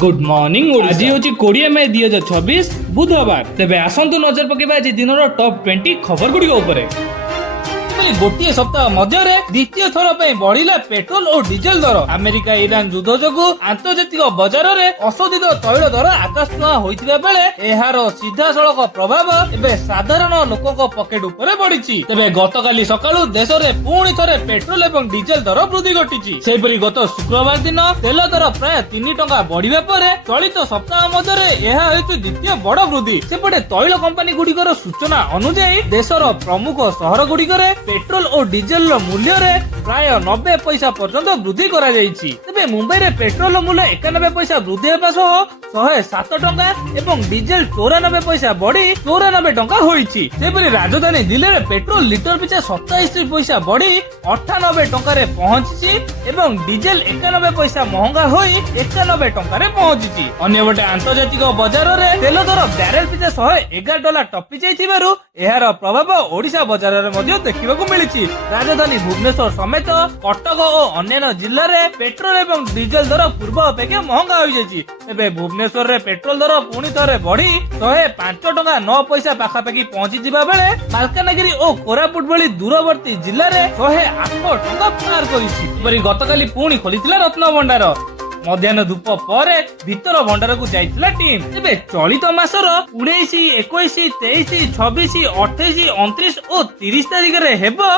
Good morning आज हूँ 20 मे 2026 बुधवार तेज आसतु नजर पकेबा आज दिन टॉप 20 खबर गुड़िक गोटे सप्ताह मध्य द्वितीय थर बढ़िला पेट्रोल और डीजेल दर अमेरिका ईरान युद्ध जो आंतर्जातिक बजार में अशोधित तैल दर आकाश छुआ होता बेले यार सीधा सड़क प्रभाव एवं साधारण लोकों पकेट उपरे बढ़ी तेज गतकाली सकाळु देश में पुणी थे पेट्रोल और डीजेल दर वृद्धि घटी सेपरी गत शुक्रवार दिन तेल दर प्राय 3 टंका बढ़िबा परे चलित सप्ताह मध्य द्वितीय बड़ वृद्धि सेपटे तैल कंपनी गुड़िकर सूचना अनुसार देशर प्रमुख सहर गुड़िकर पेट्रोल और डीजेल मूल्य रे प्राय 90 पैसा पर्यंत वृद्धि करा जायछि। तबे मुंबई रे पेट्रोल मूल्य 91 पैसा वृद्धि हेबा सह 107 टंका एवं डीजेल 94 पैसा बढ़ी 94 टंका होईछि। सेपरि राजधानी दिल्ली रे पेट्रोल लिटर पिछा 27 पैसा बढ़ी 98 टंका रे पहुंची एवं डीजेल 91 पैसा महंगा होई 91 टंका रे पहुंची। अन्य गोटे आंतर्जातिक बजार रे तेल दर बैरेल पिछा $111 टपी जाइथिबारु एहार प्रभाव ओडिशा बजार रे मध्ये देखिबाकू मिलिछि। राजधानी भुवनेश्वर समेत कटक और अन्य जिल्ला रे पेट्रोल एवं डीजेल दर पूर्व अपेक्षा महंगा हो जाइछि। एबे भुवनेश्वर रे पेट्रोल दर पुणी थरे बढ़ी 105 टंका 9 पैसा पाखापाखि पहुंची जिबा बेले मालकानगिरी और कोरापुट भली दूरवर्ती जिल्ला रे 108 टंका पार करिछि। गतकाली पुणी खोलिथिला रत्न भंडार मध्याह्न धूप पर भीतर भंडार को जाइथिला टीम। एबे चलित मासर 19, 21, 23, 26, 28, 29 और 30 तारिख रे हेबो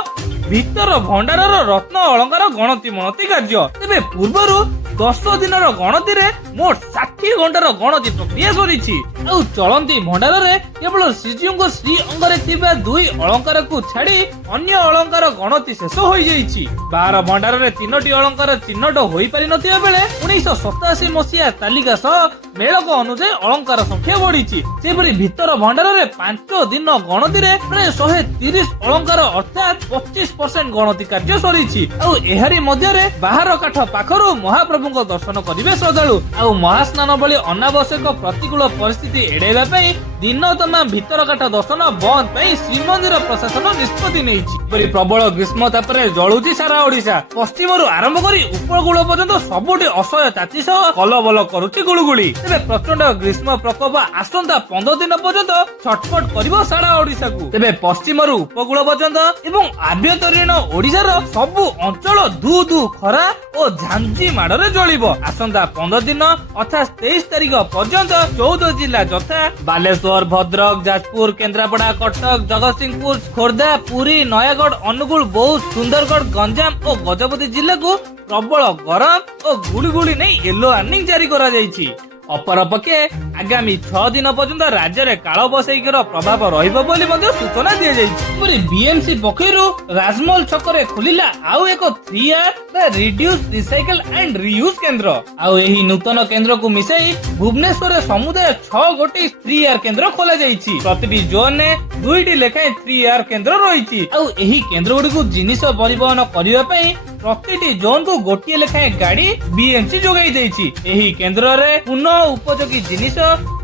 भीतर भंडार रत्न अलंकार गणति मनति कार्य। तेबे पूर्वरु 10 दिन गणति रे मोट 60 घंटार गणति प्रक्रिया सरीछि। आउ चलंती भंडार रे केवल श्रीजीव श्री अंगरे थिबा 2 अलंकार को छाड़ी अन्य अलंकार गणति शेष होई जाइछि। 12 भंडार रे 3टी अलंकार चिन्हट होई पारि नथिबा बेले 1987 मसिया तालिका सह मेलक अनुसार अलंकार संख्या बढ़ी। सेपरि भीतर भंडार रे 5 दिन गणति रे प्राय 130 अलंकार अर्थात 25% गणति कार्य सरीछि। आउ एहारी मध्य रे बाहर काठ पाखरु महाप्रभुଙ୍କ दर्शन करिवे श्रद्धालु। आउ महास्नान भली अनावश्यक प्रतिकूल परिस्थिति एड़ेबा पई दिन तमाम भीतर काठ दर्शन बंद पई श्रीमंदिर प्रशासन निष्पत्ति नेइछि। परि प्रबल ग्रीष्म तापरे जळुछि सारा ओडिशा। पश्चिमरु आरंभ करी उपकूल पर्यंत सबुठी असह्य ताती सह कलबल करुछि गुळुगुळी। तेबे प्रचंड ग्रीष्म प्रकोप आसंता 15 दिन पर्यंत छटपट करिवो सारा ओडिशा को। तेबे पश्चिमरु उपकूल पर्यंत एवं आभ्यंतरीण ओडिशार सबु अंचल धू धू खरा और झांझी माडरे जळिबो। आसंता 15 दिन अर्थात 23 तारिख पर्यंत 14 जिला यथा बालेश्वर, भद्रक, जाजपुर, केन्द्रापड़ा, कटक, जगतसिंहपुर, खोर्धा, पुरी, नयागढ़, अनुगुल, बौद्ध, सुंदरगढ़, गंजाम और गजपति जिला को प्रबल गरम और गुड़गुड़ी नहीं येलो वार्निंग जारी करा जायछि। अपरपक्षे आगामी 6 दिन पर्यंत राज्य में काल बैसाखीर प्रभाव रहिबो बोली मध्ये सूचना दिया जायछि। बीएमसी पक्षरु राजमहल छकरे खोलिला आउ एक 3R reduce recycle and reuse केंद्र। आउ एही नूतन केंद्र को मिसाई भुवनेश्वर समुदाय 6 गोटी 3R केंद्र खोला जायछि। प्रतिटी जोन ने 2टी लेखाएं 3R केंद्र रहिछि। आउ एही केंद्र गुडी को जिनिस परिवहन करिवा पई प्रतिटी जोन को गोटिए लेखाएं गाड़ी बीएमसी जोगाई देछि। एही केंद्र रे पुनः उपयोगी जिनिस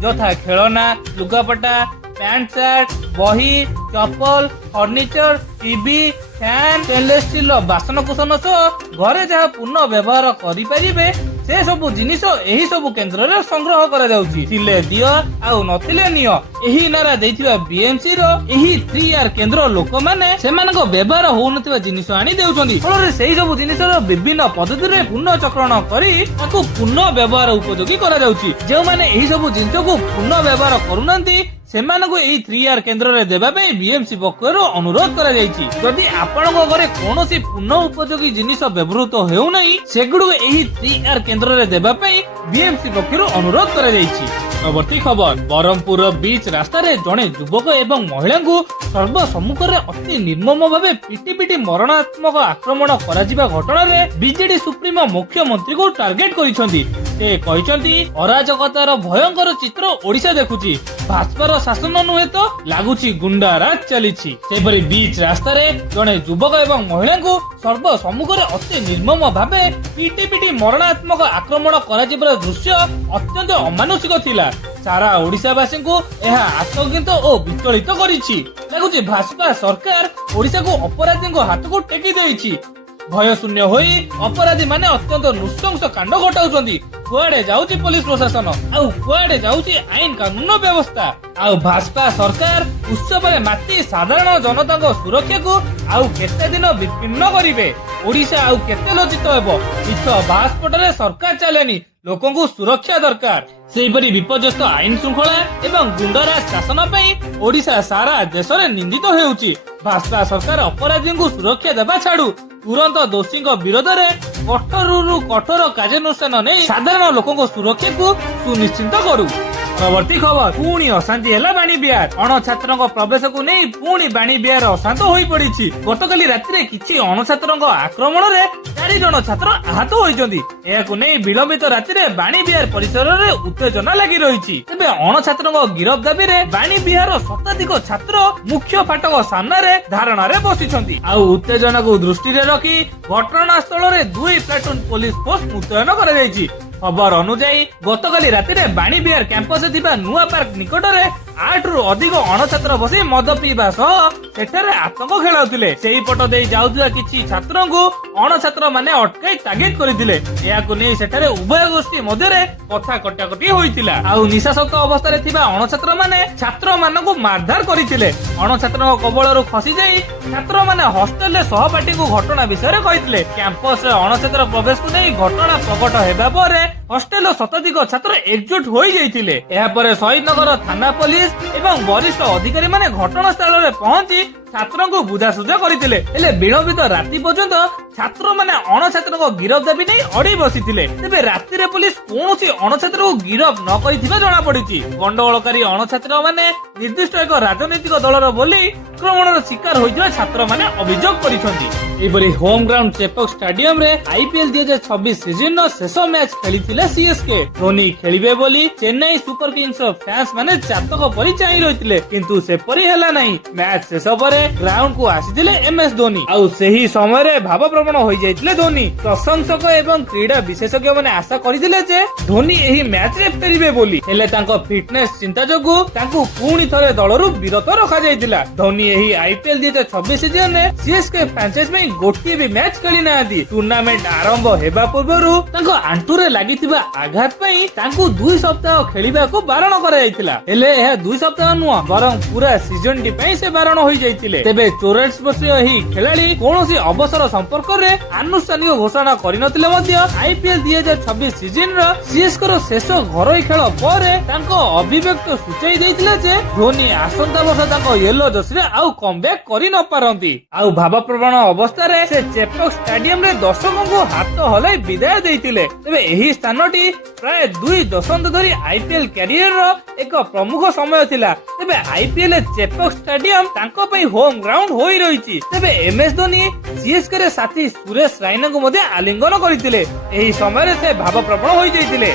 यथा खेलना, लुगापटा, पैंट शर्ट, बही, चप्पल, furniture, TV, fan, stainless steel बासन कुसन सह घरे जहाँ पुनः व्यवहार करिपारिबे से सबु जिनिस एही सबु केंद्र रे संग्रह करा जाउछि। थिले दियो आउ नथिले नियो एही नारा देथिबा बीएमसी रो एही 3R केंद्र लोक माने सेमानक व्यवहार होउनथिबा जिनिस आनी देउछन्ती। फଳରେ सेही सबु जिनिस रो विभिन्न पद्धति रे पुनः चक्रण करी ताकू पुनः व्यवहार उपयोगी करा जाउछि। जे माने एही सबु जिनिस को पुनः व्यवहार करूनंती सेमानकु एही 3R केंद्र रे देबा पई बीएमसी पक्षरु अनुरोध करा जायछि। जदि आपनक घरे कोनोसी पुनः उपयोगी जिनिस व्यवहृत हेउ नै सेगुडु एही 3R केंद्र रे देबा पई बीएमसी पक्षरु अनुरोध करा जायछि। परवर्ती खबर बरहमपुर बीच रास्ता रे जणे युवक एवं महिला को सर्वसम्मुख रे अति निर्मम भावे पिटी मरणात्मक आक्रमण करा जिबा घटना रे बीजेडी सुप्रीमो मुख्यमंत्री को टार्गेट करिसंती। से कहिसंती अराजकतार भयंकर चित्र ओडिशा देखुची, भाजपार शासन नुहे तो लागुची गुंडा राज चलीछि। सेपरि बीच रास्ता रे जणे युवक एवं महिला को सर्वसम्मुख रे अति निर्मम भावे पिटी मरणात्मक आक्रमण करा जिबार दृश्य अत्यंत अमानुषिक थिला। सारा ओडिशावासी को यह आतंकित और विचलित करिछि। लागुची भाजपा सरकार ओडिशा को अपराधी हाथ को टेकी देइछि। ଭୟଶୂନ୍ୟ ହୋଇ ଅପରାଧୀ ମାନେ ଅତ୍ୟନ୍ତ ନୃଶଂସ କାଣ୍ଡ ଘଟାଉଛନ୍ତି। କୁଆଡେ ଯାଉଛି ପୋଲିସ ପ୍ରଶାସନ, ଆଉ କୁଆଡେ ଯାଉଛି ଆଇନ କାନୁନ ବ୍ୟବସ୍ଥା। ଆଉ ଭାଜପା ସରକାର ଉତ୍ସବରେ ମାତି ସାଧାରଣ ଜନତାଙ୍କ ସୁରକ୍ଷାକୁ ଆଉ କେତେ ଦିନ ବିପନ୍ନ କରିବେ? ଓଡିଶା ଆଉ କେତେ ଲଜ୍ଜିତ ହେବ? ମିଛ ବାହାସ୍ପଟରେ ସରକାର ଚାଲେନି, ଲୋକଙ୍କୁ ସୁରକ୍ଷା ଦରକାର। ସେହିପରି ବିପର୍ଯ୍ୟସ୍ତ ଆଇନ ଶୃଙ୍ଖଳା ଏବଂ ଗୁଣ୍ଡରାଜ ଶାସନ ପାଇଁ ଓଡିଶା ସାରା ଦେଶରେ ନିନ୍ଦିତ ହେଉଛି। ଭାଜପା ସରକାର ଅପରାଧୀଙ୍କୁ ସୁରକ୍ଷା ଦେବା ଛାଡୁ ତୁରନ୍ତ ଦୋଷୀଙ୍କ ବିରୋଧରେ କଠୋରରୁ କଠୋର କାର୍ଯ୍ୟାନୁଷ୍ଠାନ ନେଇ ସାଧାରଣ ଲୋକଙ୍କ ସୁରକ୍ଷାକୁ ସୁନିଶ୍ଚିତ କରୁ। ପରବର୍ତ୍ତୀ ଖବର, ପୁଣି ଅଶାନ୍ତି ହେଲା ବାଣୀବିହାର। ଅଣଛାତ୍ରଙ୍କ ପ୍ରବେଶକୁ ନେଇ ପୁଣି ବାଣୀବିହାର ଅଶାନ୍ତ ହୋଇପଡିଛି। ଗତକାଲି ରାତିରେ କିଛି ଅଣଛାତ୍ରଙ୍କ ଆକ୍ରମଣରେ 4 ଜଣ ଛାତ୍ର ଆହତ ହୋଇଛନ୍ତି। ଏହାକୁ ନେଇ ବିଳମ୍ବିତ ରାତିରେ ବାଣୀବିହାର ପରିସରରେ ଉତ୍ତେଜନା ଲାଗି ରହିଛି। ତେବେ ଅଣଛାତ୍ରଙ୍କ ଗିରଫ ଦାବିରେ ବାଣୀବିହାର ଶତାଧିକ ଛାତ୍ର ମୁଖ୍ୟ ଫାଟକ ସାମ୍ନାରେ ଧାରଣାରେ ବସିଛନ୍ତି। ଆଉ ଉତ୍ତେଜନାକୁ ଦୃଷ୍ଟିରେ ରଖି ଘଟଣାସ୍ଥଳରେ 2 ପ୍ଲାଟୁନ ପୋଲିସ ଫୋର୍ସ ମୁତୟନ କରାଯାଇଛି। ଖବର ଅନୁଯାୟୀ ଗତକାଲି ରାତିରେ ବାଣୀବିହାର କ୍ୟାମ୍ପସରେ ଥିବା ନୂଆ ପାର୍କ ନିକଟରେ 8 ରୁ ଅଧିକ ଅଣଛାତ୍ର ବସି ମଦ ପିଇବା ସହ ସେଠାରେ ଆତଙ୍କ ଖେଳାଉଥିଲେ। ସେଇପଟ ଦେଇ ଯାଉଥିବା କିଛି ଛାତ୍ରଙ୍କୁ ଅଣଛାତ୍ର ମାନେ ଅଟକାଇ ତାଗିଦ କରିଥିଲେ। ଏହାକୁ ନେଇ ସେଠାରେ ଉଭୟ ଗୋଷ୍ଠୀ ମଧ୍ୟରେ କଥା କଟାକଟି ହୋଇଥିଲା। ଆଉ ନିଶାସକ୍ତ ଅବସ୍ଥାରେ ଥିବା ଅଣଛାତ୍ର ମାନେ ଛାତ୍ର ମାନଙ୍କୁ ମାରଧର କରିଥିଲେ। ଅଣଛାତ୍ରଙ୍କ କବଳରୁ ଖସି ଯାଇ ଛାତ୍ରମାନେ ହଷ୍ଟେଲରେ ସହପାଠୀଙ୍କୁ ଘଟଣା ବିଷୟରେ କହିଥିଲେ। କ୍ୟାମ୍ପସରେ ଅଣଛାତ୍ର ପ୍ରବେଶକୁ ନେଇ ଘଟଣା ପ୍ରକଟ ହେବା ପରେ ହଷ୍ଟେଲର ଶତାଧିକ ଛାତ୍ର ଏକଜୁଟ ହୋଇଯାଇଥିଲେ। ଏହାପରେ ଶହୀଦନଗର ଥାନା ପୋଲିସ ଏବଂ ବରିଷ୍ଠ ଅଧିକାରୀ ମାନେ ଘଟଣାସ୍ଥଳରେ ପହଞ୍ଚି ଛାତ୍ରଙ୍କୁ ବୁଝାସୁଝା କରିଥିଲେ। ହେଲେ ବିଳମ୍ବିତ ରାତି ପର୍ଯ୍ୟନ୍ତ ଛାତ୍ରମାନେ ଅଣଛାତ୍ରଙ୍କ ଗିରଫ ଦାବି ନେଇ ଅଡେଇ ବସିଥିଲେ। ତେବେ ରାତିରେ ପୋଲିସ କୌଣସି ଅଣଛାତ୍ରକୁ ଗିରଫ ନ କରିଥିବା ଜଣାପଡିଛି। ଗଣ୍ଡଗୋଳକାରୀ ଅଣଛାତ୍ରମାନେ ନିର୍ଦ୍ଦିଷ୍ଟ ଏକ ରାଜନୈତିକ ଦଳର ବୋଲି ଆକ୍ରମଣର ଶିକାର ହୋଇଥିବା ଛାତ୍ରମାନେ ଅଭିଯୋଗ କରିଛନ୍ତି। ଏହିପରି ହୋମ ଗ୍ରାଉଣ୍ଡ ଚେପକ ଷ୍ଟାଡିୟମରେ ଆଇପିଏଲ 2026 ସିଜନର ଶେଷ ମ୍ୟାଚ ଖେଳିଥିଲେ ସିଏସକେ। ଧୋନି ଖେଳିବେ ବୋଲି ଚେନ୍ନାଇ ସୁପର କିଙ୍ଗସର ଫ୍ୟାନ୍ସ ମାନେ ଚାତକ ପରି ଚାହିଁ ରହିଥିଲେ, କିନ୍ତୁ ସେପରି ହେଲା ନାହିଁ। ମ୍ୟାଚ ଶେଷ ପରେ ଗ୍ରାଉଣ୍ଡକୁ ଆସିଥିଲେ ଏମଏସ୍ ଧୋନି। ଆଉ ସେହି ସମୟରେ ଭାବପ୍ରବଣ ହୋଇଯାଇଥିଲେ ଧୋନି। ପ୍ରଶଂସକ ଏବଂ କ୍ରୀଡା ବିଶେଷଜ୍ଞ ମାନେ ଆଶା କରିଥିଲେ ଯେ ଧୋନି ଏହି ମ୍ୟାଚରେ ଫେରିବେ ବୋଲି, ହେଲେ ତାଙ୍କ ଫିଟନେସ ଚିନ୍ତା ଯୋଗୁଁ ତାଙ୍କୁ ପୁଣି ଥରେ ଦଳରୁ ବିରତ ରଖାଯାଇଥିଲା। ଧୋନି ଏହି ଆଇପିଏଲ 2026 ସିଜନରେ ସିଏସକେ ଫ୍ରାଞ୍ଚାଇଜ ପାଇଁ ଗୋଟିଏ ବି ମ୍ୟାଚ ଖେଳି ନାହାନ୍ତି। ଟୁର୍ଣ୍ଣାମେଣ୍ଟ ଆରମ୍ଭ ହେବା ପୂର୍ବରୁ ତାଙ୍କ ଆଣ୍ଠୁରେ ଲାଗିଥିବା ଆଘାତ ପାଇଁ ତାଙ୍କୁ 2 ସପ୍ତାହ ଖେଳିବାକୁ ବାରଣ କରାଯାଇଥିଲା। ହେଲେ ଏହା 2 ସପ୍ତାହ ନୁହଁ, ବରଂ ପୁରା ସିଜନଟି ପାଇଁ ସେ ବାରଣ ହୋଇଯାଇଥିଲେ। ତେବେ 84 ବର୍ଷୀୟ ଏହି ଖେଳାଳି କୌଣସି ଅବସର ସମ୍ପର୍କରେ ଆନୁଷ୍ଠାନିକ ଘୋଷଣା କରିନଥିଲେ ମଧ୍ୟ ଆଇପିଏଲ 2026 ସିଜନର ସିଏସକେର ଶେଷ ଘରୋଇ ଖେଳ ପରେ ତାଙ୍କ ଅଭିବ୍ୟକ୍ତ ସୂଚାଇ ଦେଇଥିଲେ ଯେ ଧୋନି ଆସନ୍ତା ବର୍ଷ ତାଙ୍କ ୟେଲୋ ଜର୍ସିରେ ଆଉ କମବ୍ୟାକ୍ କରି ନ ପାରନ୍ତି। ଆଉ ଭାବପ୍ରବଣ ଅବସ୍ଥାରେ ସେ ଚେପକ ଷ୍ଟାଡିୟମରେ ଦର୍ଶକଙ୍କୁ ହାତ ହଲାଇ ବିଦାୟ ଦେଇଥିଲେ। ତେବେ ଏହି ସ୍ଥାନଟି ପ୍ରାୟ 2 ଦଶନ୍ଧି ଧରି ଆଇପିଏଲ କ୍ୟାରିୟରର ଏକ ପ୍ରମୁଖ ସମୟ ଥିଲା। ତେବେ ଆଇପିଏଲ ଚେପକ ଷ୍ଟାଡିୟମ ତାଙ୍କ ପାଇଁ ହୋମ ଗ୍ରାଉଣ୍ଡ ହୋଇ ରହିଛି। ତେବେ ଏମଏସ୍ ଧୋନି ସିଏସକେ ସାଥୀ ସୁରେଶ ରାଇନାଙ୍କୁ ମଧ୍ୟ ଆଲିଙ୍ଗନ କରିଥିଲେ। ଏହି ସମୟରେ ସେ ଭାବପ୍ରବଣ ହୋଇଯାଇଥିଲେ।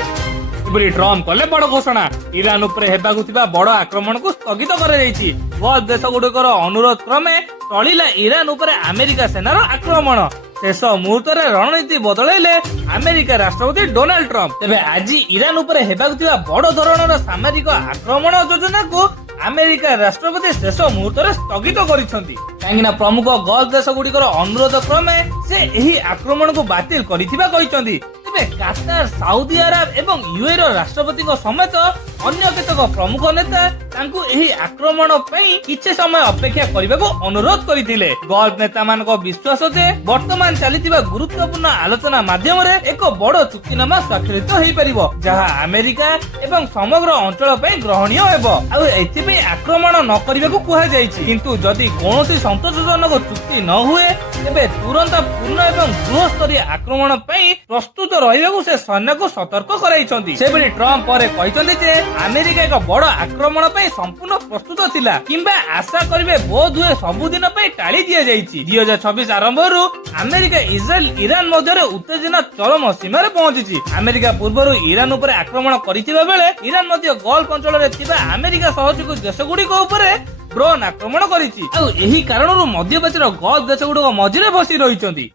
ଟ୍ରମ୍ପ କଲେ ବଡ ଘୋଷଣା, ଇରାନ ଉପରେ ହେବାକୁ ଥିବା ବଡ ଆକ୍ରମଣକୁ ସ୍ଥଗିତ କରାଯାଇଛି। ଗଲ୍ଫ ଦେଶ ଗୁଡିକର ଅନୁରୋଧ କ୍ରମେ ଟଳିଲା ଇରାନ ଉପରେ ଆମେରିକା ସେନାର ଆକ୍ରମଣ। ଶେଷ ମୁହୂର୍ତ୍ତରେ ରଣନୀତି ବଦଳାଇଲେ ଆମେରିକା ରାଷ୍ଟ୍ରପତି ଡୋନାଲ୍ଡ ଟ୍ରମ୍ପ। ତେବେ ଆଜି ଇରାନ ଉପରେ ହେବାକୁ ଥିବା ବଡ ଧରଣର ସାମରିକ ଆକ୍ରମଣ ଯୋଜନାକୁ ଆମେରିକା ରାଷ୍ଟ୍ରପତି ଶେଷ ମୁହୂର୍ତ୍ତରେ ସ୍ଥଗିତ କରିଛନ୍ତି। କାହିଁକି ନା ପ୍ରମୁଖ ଗଲ୍ଫ ଦେଶ ଗୁଡିକର ଅନୁରୋଧ କ୍ରମେ ସେ ଏହି ଆକ୍ରମଣକୁ ବାତିଲ କରିଥିବା କହିଛନ୍ତି। ତେବେ କାତାର, ସାଉଦି ଆରବ ଏବଂ ୟୁଏର ରାଷ୍ଟ୍ରପତିଙ୍କ ସମେତ ଅନ୍ୟ କେତେକ ପ୍ରମୁଖ ନେତା ତାଙ୍କୁ ଏହି ଆକ୍ରମଣ ପାଇଁ କିଛି ସମୟ ଅପେକ୍ଷା କରିବାକୁ ଅନୁରୋଧ କରିଥିଲେ। ଗଲ୍ଫ ନେତାମାନଙ୍କ ବିଶ୍ୱାସ ଯେ ବର୍ତ୍ତମାନ ଚାଲିଥିବା ଗୁରୁତ୍ୱପୂର୍ଣ୍ଣ ଆଲୋଚନା ମାଧ୍ୟମରେ ଏକ ବଡ ଚୁକ୍ତିନାମା ସ୍ୱାକ୍ଷରିତ ହୋଇପାରିବ, ଯାହା ଆମେରିକା ଏବଂ ସମଗ୍ର ଅଞ୍ଚଳ ପାଇଁ ଗ୍ରହଣୀୟ ହେବ। ଆଉ ଏଥିପାଇଁ ଆକ୍ରମଣ ନ କରିବାକୁ କୁହାଯାଇଛି। କିନ୍ତୁ ଯଦି କୌଣସି ସନ୍ତୋଷଜନକ ଚୁକ୍ତି ନ ହୁଏ ତେବେ ତୁରନ୍ତ ପୂର୍ଣ୍ଣ ଏବଂ ଗୃହସ୍ତରୀୟ ଆକ୍ରମଣ ପାଇଁ ପ୍ରସ୍ତୁତ ରହିବାକୁ ସେ ସୈନ୍ୟକୁ ସତର୍କ କରାଇଛନ୍ତି। ସେଭଳି ଟ୍ରମ୍ପ ପରେ କହିଛନ୍ତି ଯେ ଆମେରିକା ଏକ ବଡ ଆକ୍ରମଣ ପାଇଁ ସମ୍ପୂର୍ଣ୍ଣ ପ୍ରସ୍ତୁତ ଥିଲା, କିମ୍ବା ଆଶା କରିବେ ବୋଧ ହୁଏ ସବୁଦିନ ପାଇଁ ଟାଳି ଦିଆଯାଇଛି। 2026 ଆରମ୍ଭରୁ ଆମେରିକା, ଇସ୍ରାଏଲ, ଇରାନ ମଧ୍ୟରେ ଉତ୍ତେଜନା ଚରମ ସୀମାରେ ପହଞ୍ଚିଛି। ଆମେରିକା ପୂର୍ବରୁ ଇରାନ ଉପରେ ଆକ୍ରମଣ କରିଥିବା ବେଳେ ଇରାନ ମଧ୍ୟ ଗଲ୍ଫ ଅଞ୍ଚଳରେ ଥିବା ଆମେରିକା ସହଯୋଗୀ ଦେଶଗୁଡିକ ଉପରେ ଡ୍ରୋନ୍ ଆକ୍ରମଣ କରିଛି। ଆଉ ଏହି କାରଣରୁ ମଧ୍ୟପ୍ରାଚ୍ୟର ଗଲ୍ଫ ଦେଶଗୁଡିକ ମଝିରେ ବସି ରହିଛନ୍ତି।